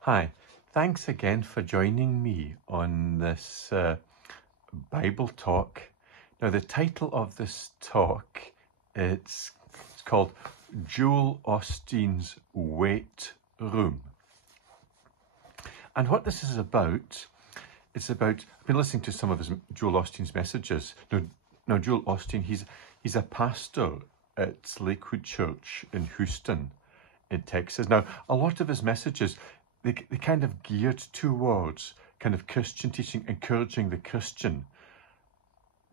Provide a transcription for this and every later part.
Hi, thanks again for joining me on this Bible talk. Now, the title of this talk it's called Joel Osteen's Weight Room. And what this is about, I've been listening to some of Joel Osteen's messages. Now Joel Osteen, he's a pastor at Lakewood Church in Houston, in Texas. Now, a lot of his messages, they kind of geared towards kind of Christian teaching, encouraging the Christian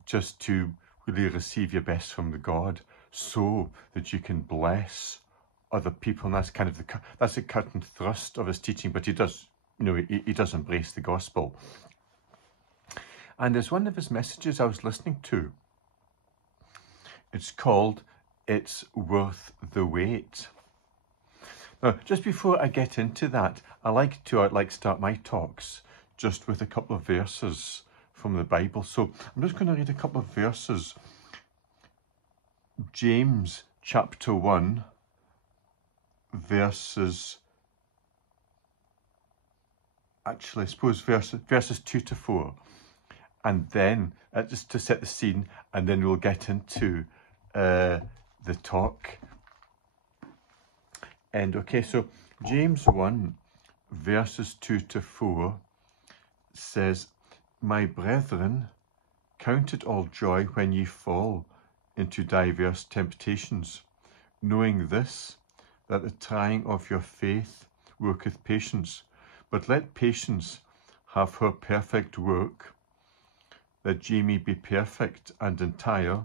just to really receive your best from the God so that you can bless other people. And that's kind of that's the cut and thrust of his teaching, but he does, he does embrace the gospel. And there's one of his messages I was listening to. It's called, It's Worth the Wait. Now, just before I get into that, I like to start my talks just with a couple of verses from the Bible. So I'm just going to read a couple of verses. James chapter 1, verses 2 to 4. And then, just to set the scene, and then we'll get into the talk. And okay, so James 1, verses 2 to 4 says, My brethren, count it all joy when ye fall into diverse temptations, knowing this, that the trying of your faith worketh patience. But let patience have her perfect work, that ye may be perfect and entire,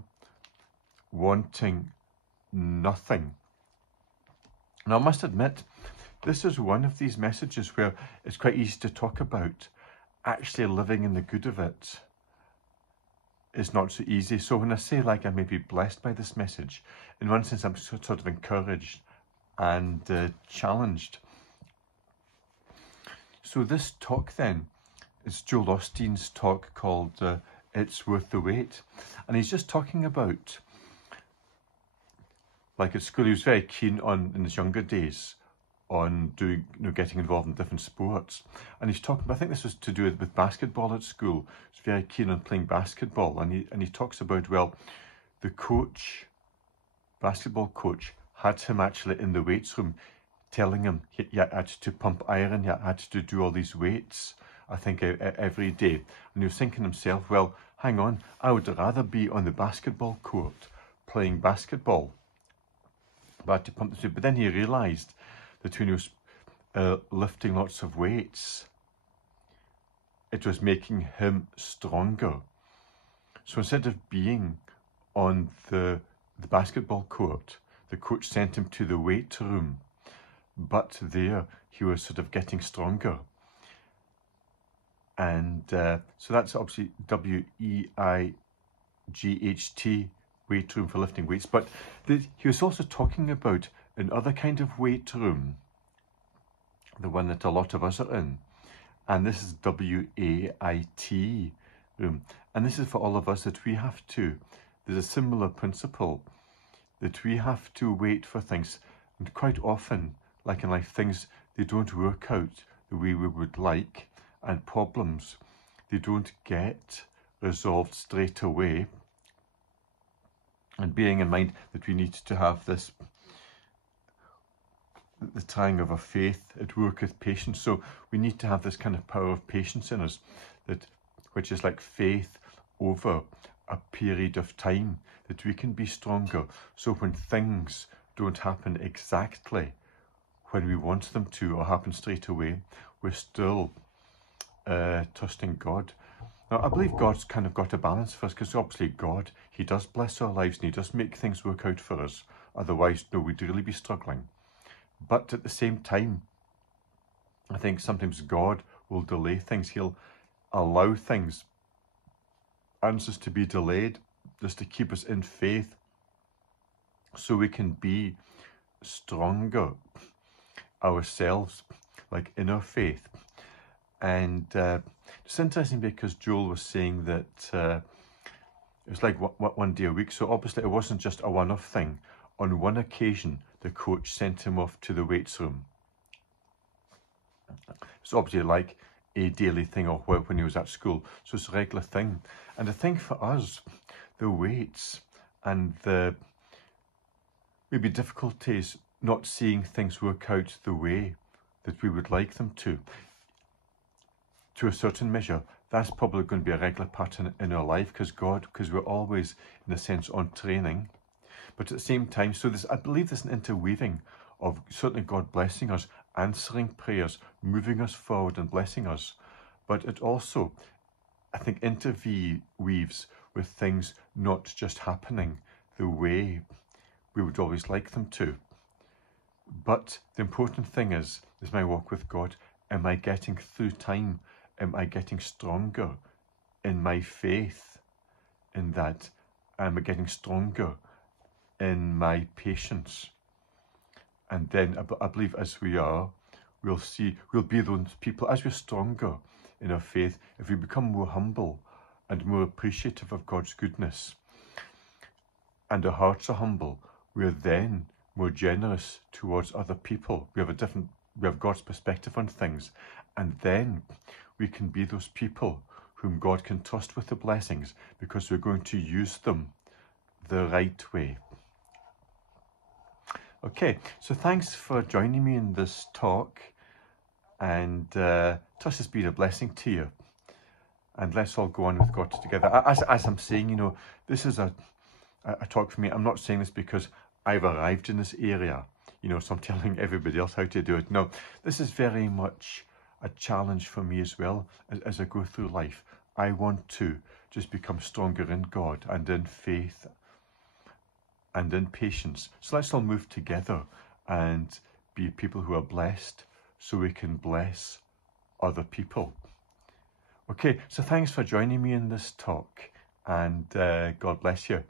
wanting nothing. Now, I must admit, this is one of these messages where it's quite easy to talk about. Actually living in the good of it is not so easy. So when I say I may be blessed by this message, in one sense I'm sort of encouraged and challenged. So this talk then is Joel Osteen's talk called It's Worth the Wait. And he's just talking about, at school, he was very keen on, in his younger days, on doing, getting involved in different sports. And he's talking, I think this was to do with basketball at school. He was very keen on playing basketball. And he talks about, the coach, basketball coach, had him actually in the weights room, telling him he had to pump iron, he had to do all these weights, I think, every day. And he was thinking to himself, hang on, I would rather be on the basketball court playing basketball. But to pump the, but then he realised that when he was lifting lots of weights, it was making him stronger. So instead of being on the basketball court, the coach sent him to the weight room. But there he was sort of getting stronger. And so that's obviously WEIGHT, weight room for lifting weights. But he was also talking about another kind of weight room, the one that a lot of us are in. And this is WAIT room. And this is for all of us that there's a similar principle, that we have to wait for things. And quite often, like in life, things, they don't work out the way we would like, and problems, they don't get resolved straight away. And bearing in mind that we need to have this, the trying of our faith, it worketh patience. So we need to have this kind of power of patience in us, which is like faith over a period of time, that we can be stronger. So when things don't happen exactly when we want them to, or happen straight away, we're still trusting God. Now, I believe God's kind of got a balance for us, because obviously God, he does bless our lives and he does make things work out for us. Otherwise, we'd really be struggling. But at the same time, I think sometimes God will delay things. He'll allow things, answers to be delayed, just to keep us in faith, so we can be stronger ourselves, in our faith. And it's interesting because Joel was saying that it was like one day a week. So obviously it wasn't just a one-off thing. On one occasion, the coach sent him off to the weights room. It's obviously like a daily thing, or when he was at school. So it's a regular thing. And I think for us, the weights and the maybe difficulties not seeing things work out the way that we would like them to a certain measure, that's probably going to be a regular pattern in our life, because we're always, in a sense, on training. But at the same time, so I believe there's an interweaving of certainly God blessing us, answering prayers, moving us forward and blessing us. But it also, I think, interweaves with things not just happening the way we would always like them to. But the important thing is my walk with God. Am I getting through time? Am I getting stronger in my faith in that? Am I getting stronger in my patience? And then I believe as we are, we'll be those people, as we're stronger in our faith, if we become more humble and more appreciative of God's goodness, and our hearts are humble, we're then more generous towards other people. We have God's perspective on things, and then we can be those people whom God can trust with the blessings, because we're going to use them the right way. Okay, so thanks for joining me in this talk, and trust it's been a blessing to you. And let's all go on with God together. As I'm saying, this is a talk for me. I'm not saying this because I've arrived in this area, so I'm telling everybody else how to do it. No, this is very much a challenge for me as well as I go through life. I want to just become stronger in God and in faith and in patience. So let's all move together and be people who are blessed so we can bless other people. Okay, so thanks for joining me in this talk, and God bless you.